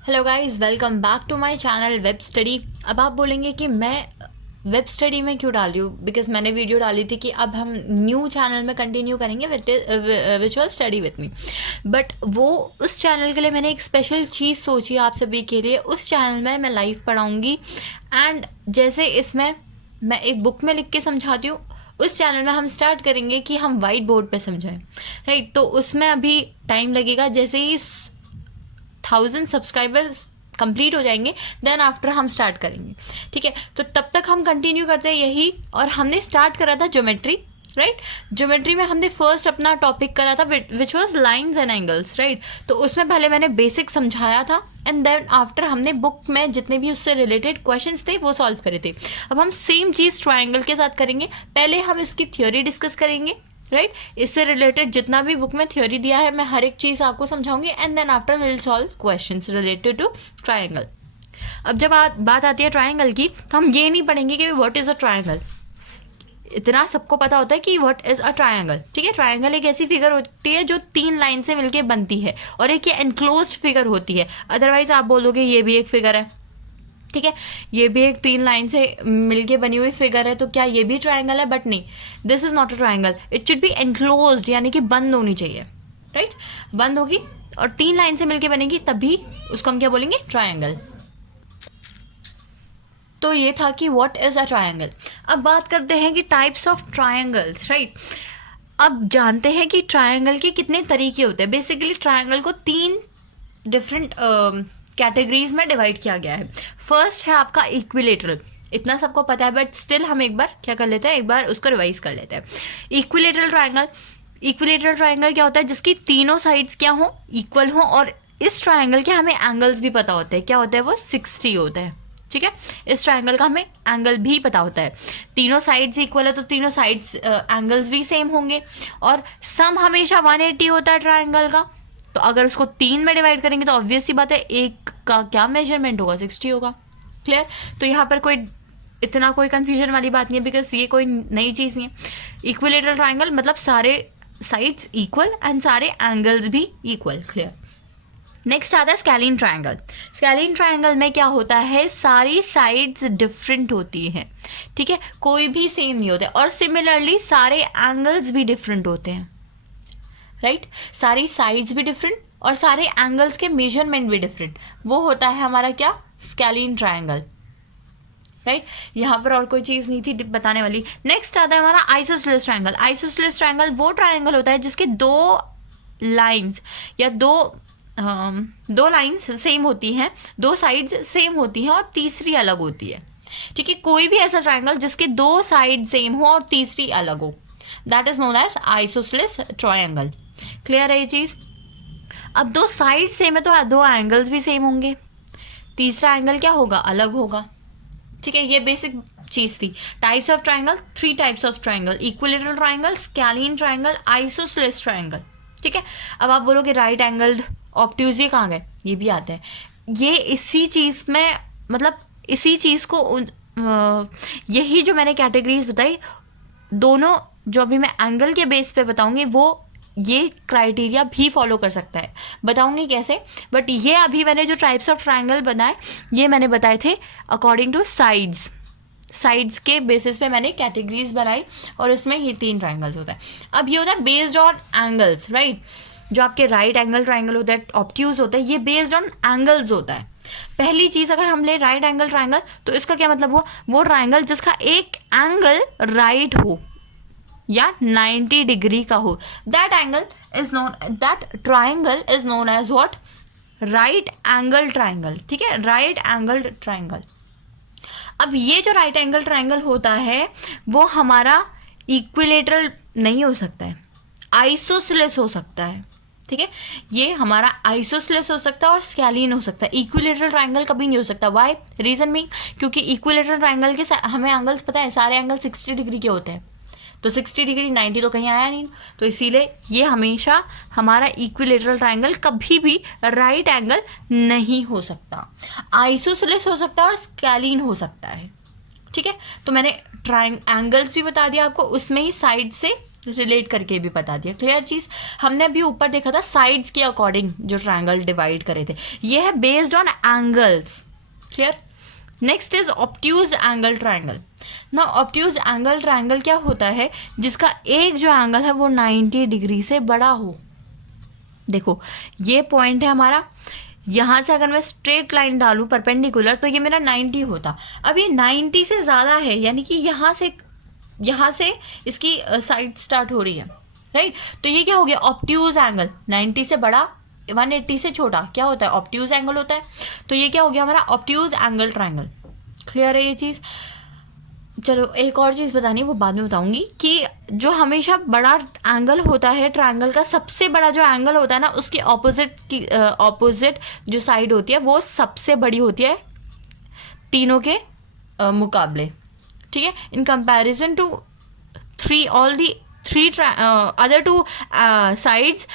Hello guys, welcome back to my channel Web Study. अब आप बोलेंगे कि मैं वेब स्टडी में क्यों डाल रही हूँ, बिकॉज मैंने वीडियो डाली थी कि अब हम न्यू चैनल में कंटिन्यू करेंगे which was study with me. But वो उस चैनल के लिए मैंने एक स्पेशल चीज़ सोची आप सभी के लिए। उस चैनल में मैं लाइव पढ़ाऊँगी एंड जैसे इसमें मैं एक बुक में लिख के समझाती हूँ, उस चैनल में हम स्टार्ट करेंगे कि हम वाइट बोर्ड पे समझाएं। राइट, तो उसमें अभी टाइम लगेगा। जैसे ही 1000 सब्सक्राइबर्स कंप्लीट हो जाएंगे देन आफ्टर हम स्टार्ट करेंगे। ठीक है, तो तब तक हम कंटिन्यू करते हैं यही। और हमने स्टार्ट करा था ज्योमेट्री। राइट, ज्योमेट्री में हमने फर्स्ट अपना टॉपिक करा था which was lines and angles. Right, तो उसमें पहले मैंने बेसिक समझाया था एंड देन आफ्टर हमने बुक में जितने भी उससे रिलेटेड क्वेश्चंस थे वो सॉल्व करे थे। अब हम सेम चीज़ ट्राइंगल के साथ करेंगे। पहले हम इसकी थ्योरी डिस्कस करेंगे। राइट, इससे रिलेटेड जितना भी बुक में थ्योरी दिया है मैं हर एक चीज़ आपको समझाऊंगी and then after will solve questions related to triangle. अब जब बात आती है ट्राइंगल की, तो हम ये नहीं पढ़ेंगे कि व्हाट इज़ अ ट्राइंगल। इतना सबको पता होता है कि व्हाट इज़ अ ट्राइंगल। ठीक है, ट्राइंगल एक ऐसी फिगर होती है जो 3 लाइन से मिलके बनती है और एक ये एनक्लोज्ड फिगर होती है। अदरवाइज आप बोलोगे ये भी एक फिगर है। ठीक है, ये भी एक 3 लाइन से मिलके बनी हुई फिगर है, तो क्या ये भी ट्राइंगल है? बट नहीं, this is not a triangle. It should be enclosed, यानी कि बंद होनी चाहिए। राइट, बंद होगी और 3 लाइन से मिलके बनेगी, तभी उसको हम क्या बोलेंगे? ट्राइंगल। तो ये था कि व्हाट इज अ ट्राइंगल। अब बात करते हैं कि टाइप्स ऑफ ट्राइंगल्स। राइट, अब जानते हैं कि ट्राइंगल के कितने तरीके होते हैं। बेसिकली ट्राइंगल को 3 डिफरेंट कैटेगरीज में डिवाइड किया गया है। फर्स्ट है आपका इक्विलेटरल। इतना सबको पता है, बट स्टिल हम एक बार क्या कर लेते हैं, एक बार उसको रिवाइज कर लेते हैं। Equilateral triangle. इक्विलेटरल ट्राइंगल क्या होता है? जिसकी तीनों साइड्स क्या हो? इक्वल हो। और इस ट्राइंगल के हमें एंगल्स भी पता होते हैं। क्या होता है वो? 60 होता है। ठीक है, इस ट्राइंगल का हमें एंगल भी पता होता है। तीनों साइड्स इक्वल है तो तीनों साइड्स एंगल्स भी सेम होंगे। और सम हमेशा 180 होता है ट्राइंगल का। तो अगर उसको 3 में डिवाइड करेंगे तो ऑब्वियस सी बात है, एक का क्या मेजरमेंट होगा? 60 होगा। क्लियर? तो यहाँ पर कोई कंफ्यूजन वाली बात नहीं है, बिकॉज ये कोई नई चीज़ नहीं है। इक्विलेटरल ट्राइंगल मतलब सारे साइड्स इक्वल एंड सारे एंगल्स भी इक्वल। क्लियर? नेक्स्ट आता है स्केलिन ट्राइंगल। स्केलिन ट्राइंगल में क्या होता है? सारी साइड्स डिफरेंट होती हैं। ठीक है, कोई भी सेम नहीं होते। और सिमिलरली सारे एंगल्स भी डिफरेंट होते हैं। राइट, सारी साइड्स भी डिफरेंट और सारे एंगल्स के मेजरमेंट भी डिफरेंट। वो होता है हमारा क्या? Scalene triangle. राइट, यहाँ पर और कोई चीज़ नहीं थी बताने वाली। नेक्स्ट आता है हमारा आइसोसेलेस ट्राइंगल। आइसोसेलेस ट्राइंगल वो ट्राइंगल होता है जिसके 2 लाइंस या दो लाइंस सेम होती हैं, 2 साइड्स सेम होती हैं और तीसरी अलग होती है। ठीक है, कोई भी ऐसा ट्राइंगल जिसके 2 साइड सेम हो और तीसरी अलग हो, that is known as isosceles triangle. Clear है ये चीज़? अब 2 साइड सेम है तो 2 एंगल्स भी सेम होंगे, तीसरा एंगल क्या होगा? अलग होगा। ठीक है, ये बेसिक चीज़ थी। Types of triangle, 3 types of triangle: equilateral triangle, scalene triangle, isosceles triangle. ठीक है, अब आप बोलोगे राइट एंगल्ड ऑब्ट्यूज ये कहाँ गए? ये भी आते हैं। ये इसी चीज़ में, मतलब इसी चीज़ को यही जो मैंने कैटेगरीज बताई, दोनों जो अभी मैं एंगल के बेस पे बताऊंगी वो ये क्राइटेरिया भी फॉलो कर सकता है। बताऊंगी कैसे, बट ये अभी मैंने जो टाइप्स ऑफ ट्राइंगल बनाए ये मैंने बताए थे अकॉर्डिंग टू साइड्स के बेसिस पे मैंने कैटेगरीज बनाई और उसमें ये 3 ट्राइंगल्स होता है। अब ये होता है बेस्ड ऑन एंगल्स। राइट, जो आपके राइट एंगल ट्राइंगल होता है, ऑब्ट्यूज होता है, ये बेस्ड ऑन एंगल्स होता है। पहली चीज़, अगर हम ले राइट एंगल ट्राइंगल, तो इसका क्या मतलब हुआ? वो ट्राइंगल जिसका एक एंगल राइट हो या 90 डिग्री का हो, that triangle is known as what? Right angle triangle. ठीक है, राइट एंगल ट्राइंगल। अब ये जो राइट एंगल ट्राइंगल होता है वो हमारा इक्विलेटरल नहीं हो सकता है, आइसोसेलेस हो सकता है। ठीक है, ये हमारा आइसोसेलेस हो सकता है और स्केलिन हो सकता है। इक्विलेटरल ट्राइंगल कभी नहीं हो सकता। वाई? रीजन मीन, क्योंकि इक्विलेटरल ट्राइंगल के हमें एंगल्स पता है, सारे एंगल 60 डिग्री के होते हैं। तो 60 डिग्री 90 तो कहीं आया नहीं, तो इसीलिए ये हमेशा हमारा इक्विलेटरल ट्राइंगल कभी भी राइट एंगल नहीं हो सकता। आइसोसेलेस हो सकता है और स्केलिन हो सकता है। ठीक है, तो मैंने एंगल्स भी बता दिया आपको, उसमें ही साइड से रिलेट करके भी बता दिया। क्लियर चीज़। हमने अभी ऊपर देखा था साइड्स के अकॉर्डिंग जो ट्रायंगल डिवाइड करे थे, ये है based on angles. Clear. Next is obtuse angle triangle. ना ऑब्ट्यूज एंगल ट्रायंगल क्या होता है, जिसका एक जो एंगल है वो 90 डिग्री से बड़ा हो। देखो ये पॉइंट है हमारा, यहाँ से अगर मैं स्ट्रेट लाइन डालूँ परपेंडिकुलर तो ये मेरा 90 होता। अब ये 90 से ज़्यादा है, यानी कि यहाँ से इसकी साइड स्टार्ट हो रही है, राइट। तो ये क्या हो गया, ऑब्ट्यूज एंगल। 90 से बड़ा, 180 से छोटा क्या होता है, ऑब्ट्यूज एंगल होता है। तो ये क्या हो गया हमारा ऑब्ट्यूज एंगल ट्रायंगल। क्लियर है ये चीज़। चलो एक और चीज़ बतानी, वो बाद में बताऊंगी, कि जो हमेशा बड़ा एंगल होता है ट्रायंगल का, सबसे बड़ा जो एंगल होता है ना, उसकी ऑपोजिट जो साइड होती है वो सबसे बड़ी होती है तीनों के मुकाबले। ठीक है। In comparison to all the three other two sides,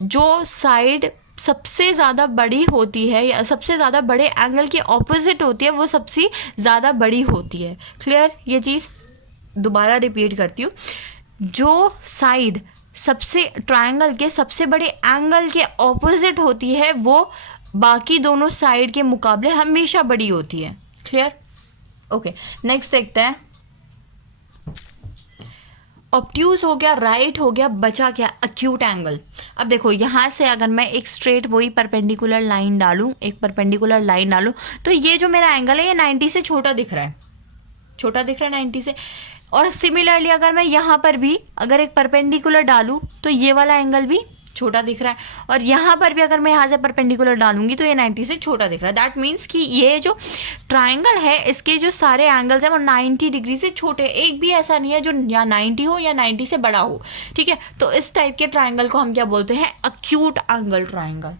जो साइड सबसे ज़्यादा बड़ी होती है या सबसे ज़्यादा बड़े एंगल की ऑपोजिट होती है वो सबसे ज़्यादा बड़ी होती है। क्लियर ये चीज़। दोबारा रिपीट करती हूँ, जो साइड सबसे ट्रायंगल के सबसे बड़े एंगल के ऑपोजिट होती है वो बाकी दोनों साइड के मुकाबले हमेशा बड़ी होती है। क्लियर। ओके नेक्स्ट देखते हैं। ऑब्ट्यूज हो गया, राइट हो गया, बचा क्या, एक्यूट एंगल। अब देखो यहाँ से अगर मैं एक स्ट्रेट वही परपेंडिकुलर लाइन डालूँ, तो ये जो मेरा एंगल है ये 90 से छोटा दिख रहा है, 90 से। और सिमिलरली अगर मैं यहाँ पर भी अगर एक परपेंडिकुलर डालूँ तो ये वाला एंगल भी छोटा दिख रहा है, और यहाँ पर भी अगर मैं यहाँ से परपेंडिकुलर डालूंगी तो ये 90 से छोटा दिख रहा है। दैट मीन्स कि ये जो ट्रायंगल है इसके जो सारे एंगल्स हैं वो 90 डिग्री से छोटे, एक भी ऐसा नहीं है जो या 90 हो या 90 से बड़ा हो। ठीक है। तो इस टाइप के ट्रायंगल को हम क्या बोलते हैं, एक्यूट एंगल ट्रायंगल।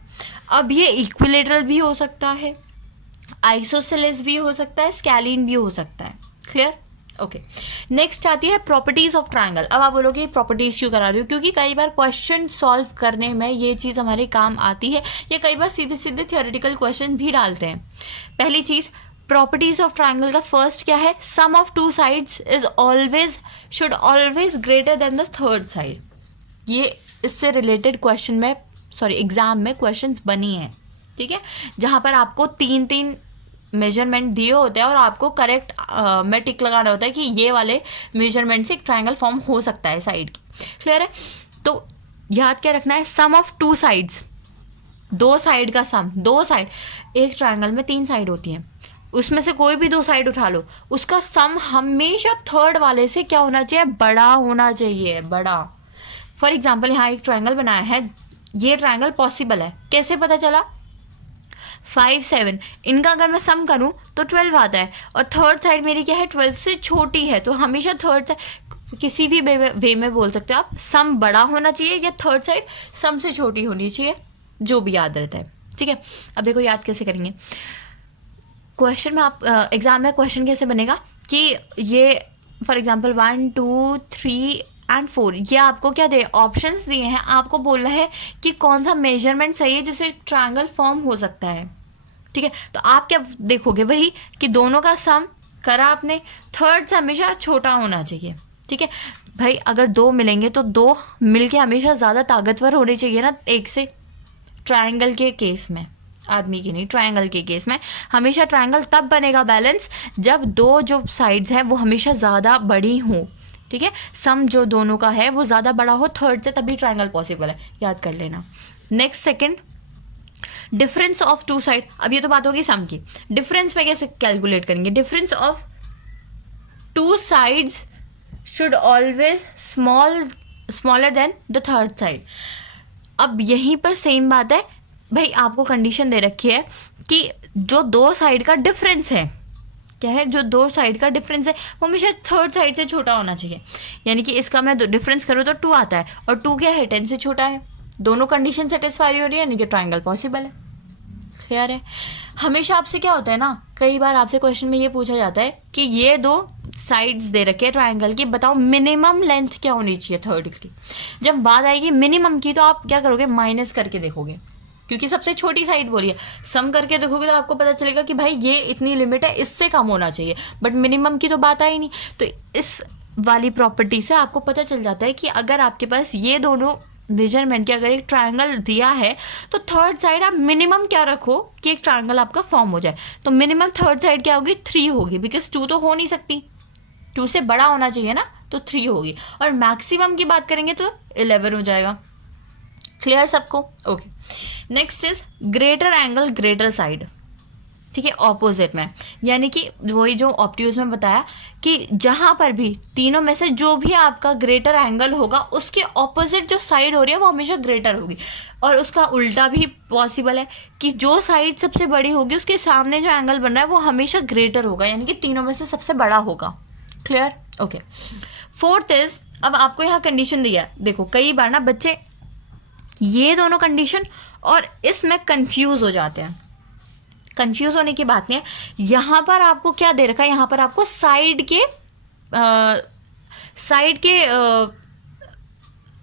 अब ये इक्विलेटरल भी हो सकता है, आइसोसेलेस भी हो सकता है, स्कैलीन भी हो सकता है। क्लियर। ओके नेक्स्ट आती है प्रॉपर्टीज ऑफ ट्रायंगल। अब आप बोलोगे प्रॉपर्टीज क्यों करा रही हो, क्योंकि कई बार क्वेश्चन सॉल्व करने में ये चीज़ हमारे काम आती है, या कई बार सीधे सीधे थियोरेटिकल क्वेश्चन भी डालते हैं। पहली चीज़ प्रॉपर्टीज ऑफ ट्रायंगल का फर्स्ट क्या है, sum of two sides is always should always greater than the third side. ये इससे रिलेटेड क्वेश्चन में एग्जाम में क्वेश्चन बनी है। ठीक है। जहाँ पर आपको 3 मेजरमेंट दिए होते हैं और आपको करेक्ट में टिक लगाना होता है कि ये वाले मेजरमेंट से एक ट्रायंगल फॉर्म हो सकता है साइड की। क्लियर है। तो याद क्या रखना है, सम ऑफ टू साइड्स, दो साइड का सम। दो साइड, एक ट्रायंगल में 3 साइड होती हैं, उसमें से कोई भी 2 साइड उठा लो, उसका सम हमेशा थर्ड वाले से क्या होना चाहिए, बड़ा होना चाहिए, बड़ा। फॉर एग्जाम्पल यहाँ एक ट्रायंगल बनाया है, ये ट्रायंगल पॉसिबल है, कैसे पता चला, 5, 7, इनका अगर मैं सम करूं तो 12 आता है, और थर्ड साइड मेरी क्या है, 12 से छोटी है। तो हमेशा थर्ड साइड, किसी भी वे में बोल सकते हो आप, सम बड़ा होना चाहिए या थर्ड साइड सम से छोटी होनी चाहिए, जो भी याद रहता है। ठीक है। अब देखो याद कैसे करेंगे क्वेश्चन में, आप एग्जाम में क्वेश्चन कैसे बनेगा कि ये फॉर एग्जाम्पल 1, 2, 3 एंड 4, ये आपको क्या दे, ऑप्शंस दिए हैं, आपको बोलना है कि कौन सा मेजरमेंट सही है जिससे ट्रायंगल फॉर्म हो सकता है। ठीक है। तो आप क्या देखोगे, वही कि दोनों का सम करा आपने, थर्ड से हमेशा छोटा होना चाहिए। ठीक है भाई, अगर 2 मिलेंगे तो 2 मिलके हमेशा ज़्यादा ताकतवर होने चाहिए ना एक से। ट्रायंगल के केस में, आदमी की नहीं, ट्रायंगल के केस में हमेशा ट्रायंगल तब बनेगा बैलेंस जब 2 जो साइड्स हैं वो हमेशा ज़्यादा बड़ी हों। ठीक है। सम जो दोनों का है वो ज़्यादा बड़ा हो थर्ड से, तभी ट्रायंगल पॉसिबल है, याद कर लेना। Next second, difference of two side. अब ये तो बात होगी सम की, डिफरेंस में कैसे कैलकुलेट करेंगे, difference of two sides should always smaller than the third side. अब यहीं पर सेम बात है भाई, आपको कंडीशन दे रखी है कि जो 2 साइड का डिफरेंस है, क्या है, जो 2 साइड का डिफरेंस है वो हमेशा थर्ड साइड से छोटा होना चाहिए। यानी कि इसका मैं डिफरेंस करूँ तो 2 आता है, और 2 क्या है, 10 से छोटा है। दोनों कंडीशन सेटिस्फाई हो रही है, यानी कि ट्रायंगल पॉसिबल है। क्लियर है। हमेशा आपसे क्या होता है ना, कई बार आपसे क्वेश्चन में ये पूछा जाता है कि ये 2 साइड्स दे रखे हैं ट्रायंगल की, बताओ मिनिमम लेंथ क्या होनी चाहिए थर्ड की। जब बात आएगी मिनिमम की तो आप क्या करोगे, माइनस करके देखोगे, क्योंकि सबसे छोटी साइड बोली है। सम करके देखोगे तो आपको पता चलेगा कि भाई ये इतनी लिमिट है, इससे कम होना चाहिए, बट मिनिमम की तो बात आई नहीं। तो इस वाली प्रॉपर्टी से आपको पता चल जाता है कि अगर आपके पास ये दोनों मेजरमेंट के अगर एक ट्रायंगल दिया है तो थर्ड साइड आप मिनिमम क्या रखो कि एक ट्रायंगल आपका फॉर्म हो जाए। तो मिनिमम थर्ड साइड क्या होगी, 3 होगी, बिकॉज 2 तो हो नहीं सकती, 2 से बड़ा होना चाहिए ना, तो 3 होगी। और मैक्सिमम की बात करेंगे तो 11 हो जाएगा। क्लियर सबको? Okay. Next is greater angle greater side, ठीक है, ऑपोजिट में, यानी कि वही जो ऑब्ट्यूज में बताया कि जहाँ पर भी तीनों में से जो भी आपका ग्रेटर एंगल होगा उसके ऑपोजिट जो साइड हो रही है वो हमेशा ग्रेटर होगी। और उसका उल्टा भी पॉसिबल है कि जो साइड सबसे बड़ी होगी उसके सामने जो एंगल बन रहा है वो हमेशा ग्रेटर होगा, यानी कि तीनों में से सबसे बड़ा होगा। क्लियर? ओके। फोर्थ इज, अब आपको यहाँ कंडीशन दिया है, देखो कई बार ना बच्चे ये दोनों कंडीशन और इसमें कंफ्यूज हो जाते हैं। कंफ्यूज होने की बात नहीं है, यहाँ पर आपको क्या दे रखा है, यहाँ पर आपको साइड के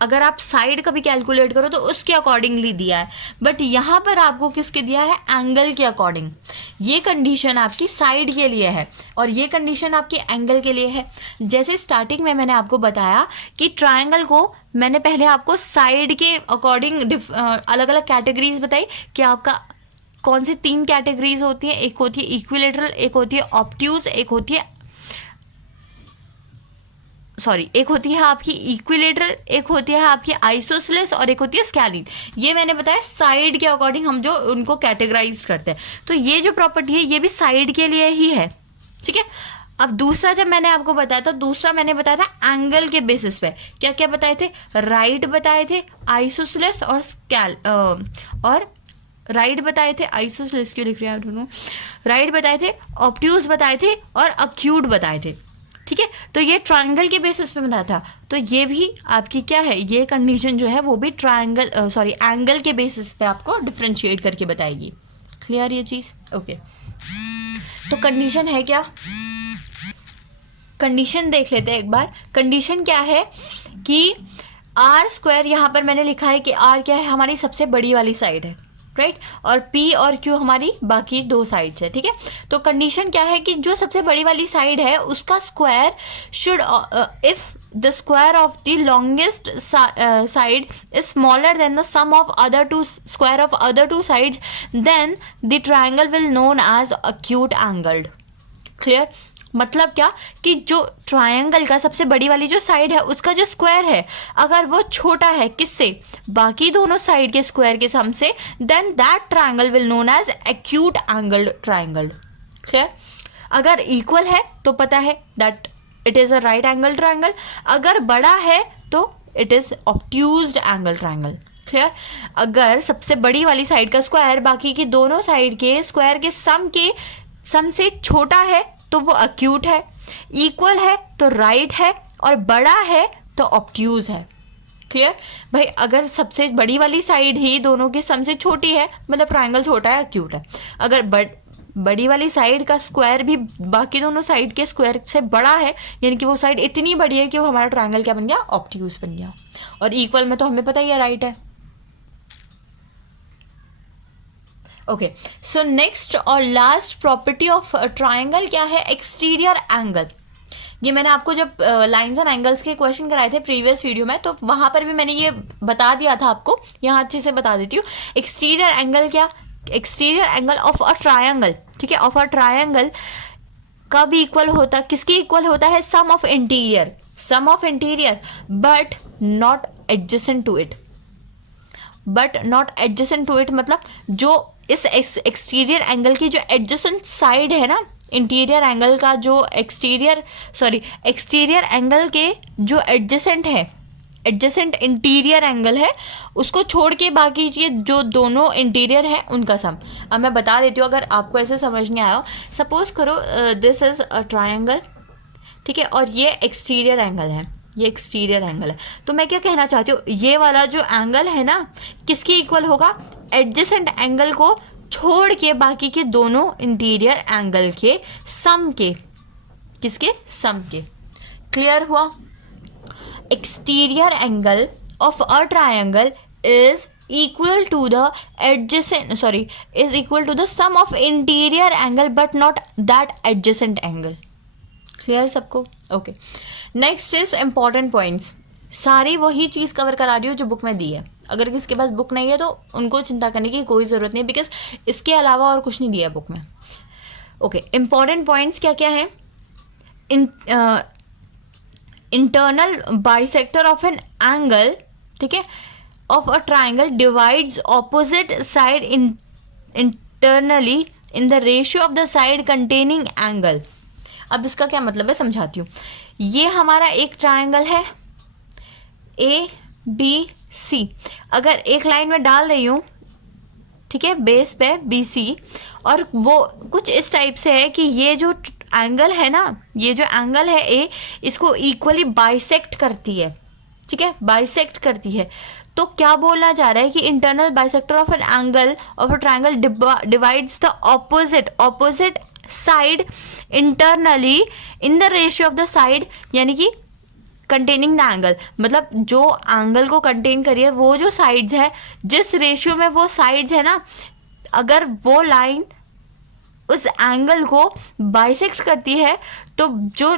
अगर आप साइड का भी कैलकुलेट करो तो उसके अकॉर्डिंगली दिया है, बट यहाँ पर आपको किसके दिया है, एंगल के अकॉर्डिंग। ये कंडीशन आपकी साइड के लिए है और ये कंडीशन आपकी एंगल के लिए है। जैसे स्टार्टिंग में मैंने आपको बताया कि ट्रायंगल को मैंने पहले आपको साइड के अकॉर्डिंग अलग अलग कैटेगरीज बताई कि आपका कौन से 3 कैटेगरीज होती है, एक होती है इक्विलेटरल, एक होती है ऑब्ट्यूज, एक होती है आपकी इक्विलेटरल, एक होती है आपकी आइसोसेलेस और एक होती है स्केलिन। ये मैंने बताया साइड के अकॉर्डिंग हम जो उनको कैटेगराइज करते हैं। तो ये जो प्रॉपर्टी है ये भी साइड के लिए ही है, ठीक है। अब दूसरा जब मैंने आपको बताया था, दूसरा मैंने बताया था एंगल के बेसिस पे। क्या क्या बताए थे, राइट बताए थे, आइसोसेलेस और राइट बताए थे, आइसोसेलेस क्यों लिख रहे हैं दोनों, राइट बताए थे, ऑब्ट्यूज बताए थे और अक्यूट बताए थे, ठीक है। तो ये ट्रायंगल के बेसिस पे बनाया था। तो ये भी आपकी क्या है, ये कंडीशन जो है वो भी एंगल के बेसिस पे आपको डिफरेंशिएट करके बताएगी। क्लियर ये चीज़? ओके। तो कंडीशन है क्या, कंडीशन देख लेते हैं एक बार। कंडीशन क्या है कि r², यहाँ पर मैंने लिखा है कि r क्या है, हमारी सबसे बड़ी वाली साइड है, राइट, और P और Q हमारी बाकी 2 साइड्स है, ठीक है। तो कंडीशन क्या है कि जो सबसे बड़ी वाली साइड है उसका square should, if the square of the longest side is smaller than the sum of square of other 2 sides, then the triangle will known as acute angled. Clear? मतलब क्या कि जो ट्रायंगल का सबसे बड़ी वाली जो साइड है उसका जो स्क्वायर है अगर वो छोटा है किससे, बाकी दोनों साइड के स्क्वायर के सम से, then that triangle will known as acute angled triangle. Clear? अगर इक्वल है तो पता है that it is a right angle triangle, अगर बड़ा है तो it is obtused angle triangle. Clear? अगर सबसे बड़ी वाली साइड का स्क्वायर बाकी की दोनों साइड के स्क्वायर के सम से छोटा है तो वो अक्यूट है, इक्वल है तो राइट है, और बड़ा है तो ऑब्ट्यूज है। क्लियर भाई? अगर सबसे बड़ी वाली साइड ही दोनों के सम से छोटी है मतलब ट्रायंगल छोटा है, अक्यूट है। अगर बड़ी वाली साइड का स्क्वायर भी बाकी दोनों साइड के स्क्वायर से बड़ा है, यानी कि वो साइड इतनी बड़ी है कि वो हमारा ट्रायंगल क्या बन गया, ऑब्ट्यूज बन गया। और इक्वल में तो हमें पता ही है राइट है। ओके, सो नेक्स्ट और लास्ट प्रॉपर्टी ऑफ ट्रायंगल क्या है, एक्सटीरियर एंगल। ये मैंने आपको जब लाइंस एंड एंगल्स के क्वेश्चन कराए थे प्रीवियस वीडियो में, तो वहाँ पर भी मैंने ये बता दिया था आपको, यहाँ अच्छे से बता देती हूँ। एक्सटीरियर एंगल क्या, exterior angle of a triangle, ठीक है, ऑफ अ ट्रायंगल कब इक्वल होता, किसके इक्वल होता है, sum of interior but not adjacent to it. But not adjacent to it मतलब जो इस एक्सटीरियर एंगल की जो एडजेसेंट साइड है ना, इंटीरियर एंगल का जो एक्सटीरियर एंगल के जो एडजेसेंट इंटीरियर एंगल है उसको छोड़ के बाकी ये जो दोनों इंटीरियर है उनका सम। अब मैं बता देती हूँ अगर आपको ऐसे समझ नहीं आया। सपोज करो दिस इज अ ट्रायंगल, ठीक है, और ये एक्सटीरियर एंगल है, ये एक्सटीरियर एंगल है। तो मैं क्या कहना चाहती हूँ, ये वाला जो एंगल है ना किसके इक्वल होगा, एडजेसेंट एंगल को छोड़ के बाकी के दोनों इंटीरियर एंगल के सम के, किसके, सम के। क्लियर हुआ? Exterior angle of a triangle is equal to the is equal to the sum of interior angle but not that adjacent angle. Clear सबको? Okay, next is important points. सारी वही चीज़ cover करा रही हूँ जो बुक में दी है। अगर किसी के पास बुक नहीं है तो उनको चिंता करने की कोई ज़रूरत नहीं, बिकॉज इसके अलावा और कुछ नहीं दिया है बुक में। ओके, इम्पॉर्टेंट पॉइंट्स क्या क्या है? Internal bisector of an angle, ठीक है, of a triangle divides opposite side internally in the ratio of the side containing angle. अब इसका क्या मतलब है समझाती हूँ। ये हमारा एक ट्राइंगल है ए बी सी, अगर एक लाइन में डाल रही हूँ, ठीक है, बेस पे बी सी, और वो कुछ इस टाइप से है कि ये जो एंगल है ना, ये जो एंगल है ए, इसको इक्वली बाइसेक्ट करती है, ठीक है, बाइसेक्ट करती है। तो क्या बोलना चाह रहा है कि internal bisector of an angle of a triangle divides the opposite side internally in the ratio of the side, यानी कि कंटेनिंग द एंगल, मतलब जो एंगल को कंटेन करिए वो जो साइड्स है, जिस रेशियो में वो साइड्स है ना, अगर वो लाइन उस एंगल को बाइसेक्ट करती है, तो जो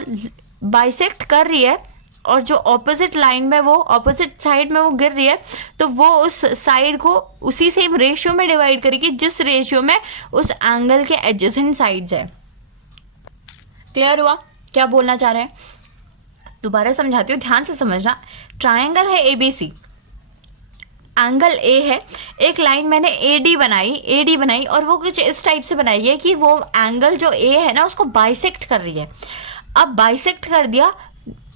बाइसेक्ट कर रही है और जो ऑपोजिट लाइन में वो ऑपोजिट साइड में वो गिर रही है, तो वो उस साइड को उसी सेम रेशियो में डिवाइड करेगी जिस रेशियो में उस एंगल के एडजेसेंट साइड्स है। क्लियर हुआ क्या बोलना चाह रहे हैं? दोबारा समझाती हूँ, ध्यान से समझना। ट्राइंगल है A B C, angle A है, एक लाइन मैंने ए डी बनाई और वो कुछ इस टाइप से बनाई है कि वो एंगल जो ए है ना उसको बाइसेक्ट कर रही है। अब बाइसेक्ट कर दिया,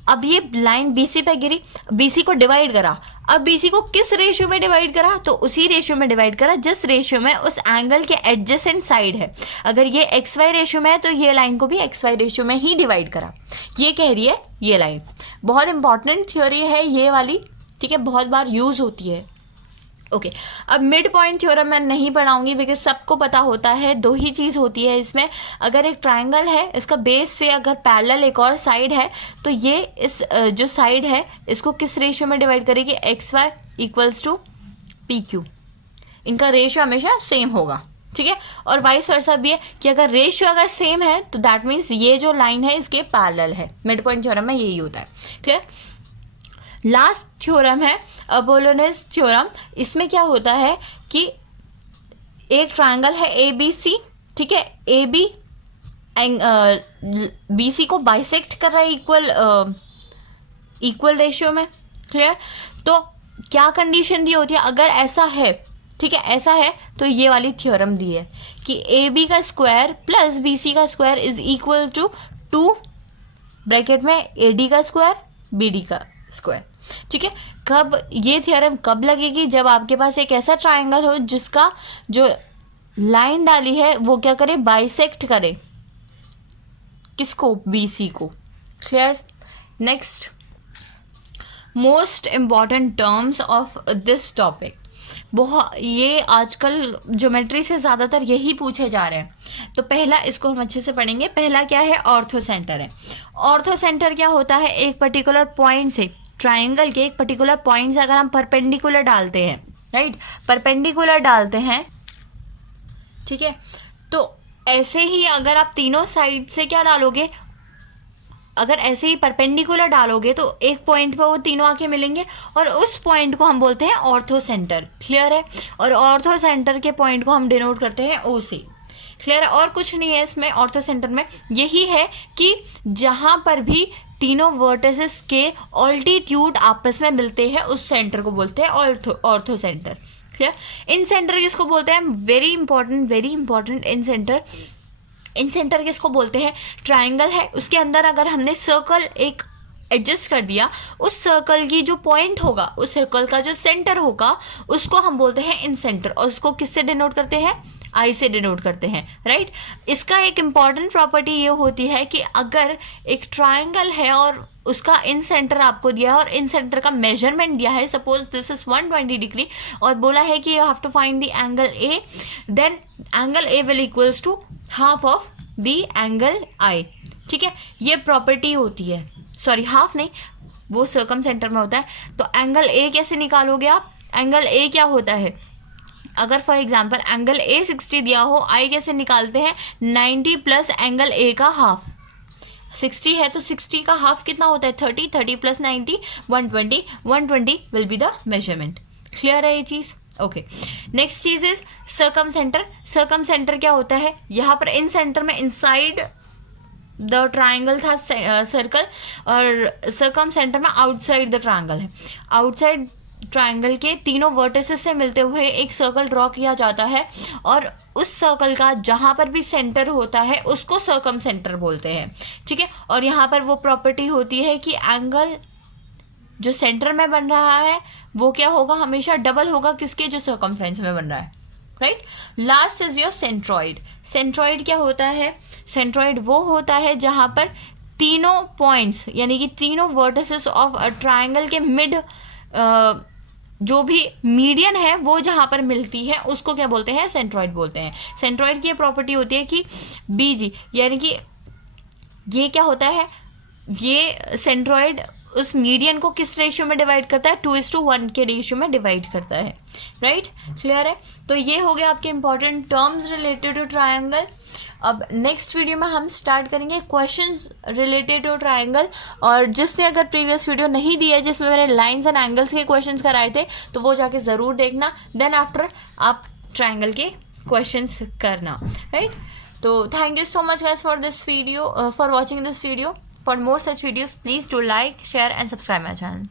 अब ये लाइन BC पे गिरी, BC को डिवाइड करा। अब BC को किस रेशियो में डिवाइड करा? तो उसी रेशियो में डिवाइड करा जिस रेशियो में उस एंगल के एडजेसेंट साइड है। अगर ये XY रेशियो में है तो ये लाइन को भी XY रेशियो में ही डिवाइड करा, ये कह रही है ये लाइन। बहुत इंपॉर्टेंट थ्योरी है ये वाली, ठीक है, बहुत बार यूज होती है। ओके, अब मिड पॉइंट थ्योरम मैं नहीं पढ़ाऊंगी बिकॉज सबको पता होता है दो ही चीज़ होती है इसमें। अगर एक ट्राइंगल है, इसका बेस से अगर पैरेलल एक और साइड है, तो ये इस जो साइड है इसको किस रेशियो में डिवाइड करेगी? XY equals to PQ। इनका रेशियो हमेशा सेम होगा, ठीक है। और वाइस वर्सा भी है कि अगर रेशियो अगर सेम है तो दैट मीन्स ये जो लाइन है इसके पैरेलल है। मिड पॉइंट थ्योरम में यही होता है, क्लियर। लास्ट थ्योरम है अपोलोनस थ्योरम। इसमें क्या होता है कि एक ट्राइंगल है ABC, ठीक है, AB BC को बाइसेक्ट कर रहा है इक्वल रेशियो में, क्लियर। तो क्या कंडीशन दी होती है अगर ऐसा है, ठीक है, ऐसा है तो ये वाली थ्योरम दी है कि AB का स्क्वायर प्लस BC का square is equal to 2 bracket में AD का स्क्वायर BD का स्क्वायर, ठीक है। कब ये थ्योरम कब लगेगी? जब आपके पास एक ऐसा ट्राइंगल हो जिसका जो लाइन डाली है वो क्या करे? बाइसेक्ट करे किसको? BC को, clear. Next, most important terms of this topic. बहुत ये आजकल ज्योमेट्री से ज़्यादातर यही पूछे जा रहे हैं, तो पहला इसको हम अच्छे से पढ़ेंगे। पहला क्या है? ऑर्थो सेंटर है। ऑर्थो सेंटर क्या होता है? एक पर्टिकुलर पॉइंट से, ट्राइंगल के एक पर्टिकुलर पॉइंट से अगर हम परपेंडिकुलर डालते हैं, राइट, परपेंडिकुलर डालते हैं, ठीक है, तो ऐसे ही अगर आप तीनों साइड से क्या डालोगे, अगर ऐसे ही परपेंडिकुलर डालोगे तो एक पॉइंट पर वो तीनों आके मिलेंगे और उस पॉइंट को हम बोलते हैं ऑर्थो सेंटर, क्लियर है। और ऑर्थो सेंटर के पॉइंट को हम डिनोट करते हैं O से, क्लियर है। और कुछ नहीं है इसमें, ऑर्थो सेंटर में यही है कि जहाँ पर भी तीनों वर्टिसेस के ऑल्टीट्यूड आपस में मिलते हैं उस सेंटर को बोलते हैं ऑर्थो सेंटर, क्लियर। इन सेंटर किसको बोलते हैं? वेरी इंपॉर्टेंट इन सेंटर किसको बोलते हैं? ट्राइंगल है, उसके अंदर अगर हमने सर्कल एक एडजस्ट कर दिया, उस सर्कल की जो पॉइंट होगा, उस सर्कल का जो सेंटर होगा, उसको हम बोलते हैं इन सेंटर। और उसको किससे डिनोट करते हैं? I से डिनोट करते हैं, राइट। इसका एक इम्पॉर्टेंट प्रॉपर्टी ये होती है कि अगर एक ट्राइंगल है और उसका इन सेंटर आपको दिया है और इन सेंटर का मेजरमेंट दिया है, सपोज दिस इज 120 डिग्री, और बोला है कि you have to find the angle A, then angle A will equals to half of the angle I, ठीक है। ये प्रॉपर्टी होती है, सॉरी हाफ नहीं, वो सर्कम सेंटर में होता है। तो एंगल A कैसे निकालोगे आप? एंगल A क्या होता है? अगर फॉर एग्जांपल एंगल A 60 दिया हो, I कैसे निकालते हैं? 90 प्लस एंगल A का हाफ, 60 है तो 60 का हाफ कितना होता है 30, 30 plus 90 120, 120 will be the measurement. Clear है ये चीज़? ओके। नेक्स्ट चीज़ is circumcentre. Circumcentre क्या होता है, यहाँ पर इन सेंटर में इनसाइड द ट्राइंगल था सर्कल, और सर्कम सेंटर में आउटसाइड द ट्राइंगल है। आउटसाइड ट्राइंगल के तीनों वर्टिसेस से मिलते हुए एक सर्कल ड्रॉ किया जाता है, और उस सर्कल का जहाँ पर भी सेंटर होता है उसको सर्कम सेंटर बोलते हैं। ठीक है, और यहाँ पर वो प्रॉपर्टी होती है कि एंगल जो सेंटर में बन रहा है वो क्या होगा, हमेशा डबल होगा किसके, जो सर्कमफ्रेंस में बन रहा है। Right. Last is your centroid. Centroid क्या होता है, सेंट्रॉइड वो होता है जहाँ पर तीनों पॉइंट्स यानी कि तीनों वर्टिसेस ऑफ अ ट्राइंगल के मिड जो भी मीडियन है वो जहाँ पर मिलती है उसको क्या बोलते हैं, सेंट्रॉइड बोलते हैं। सेंट्रॉइड की प्रॉपर्टी होती है कि बीजी यानी कि ये क्या होता है, ये सेंट्रॉइड उस मीडियन को किस रेशियो में डिवाइड करता है, 2:1 के रेशियो में डिवाइड करता है। राइट, क्लियर है? तो ये हो गया आपके important terms related to triangle. अब नेक्स्ट वीडियो में हम स्टार्ट करेंगे क्वेश्चन रिलेटेड टू ट्राइंगल, और जिसने अगर प्रीवियस वीडियो नहीं दी है जिसमें मैंने लाइंस एंड एंगल्स के क्वेश्चंस कराए थे तो वो जाके ज़रूर देखना, देन आफ्टर आप ट्राइंगल के क्वेश्चंस करना। राइट, तो thank you so much guys for this video, for watching this video. For more such videos, please do like, share and subscribe my channel.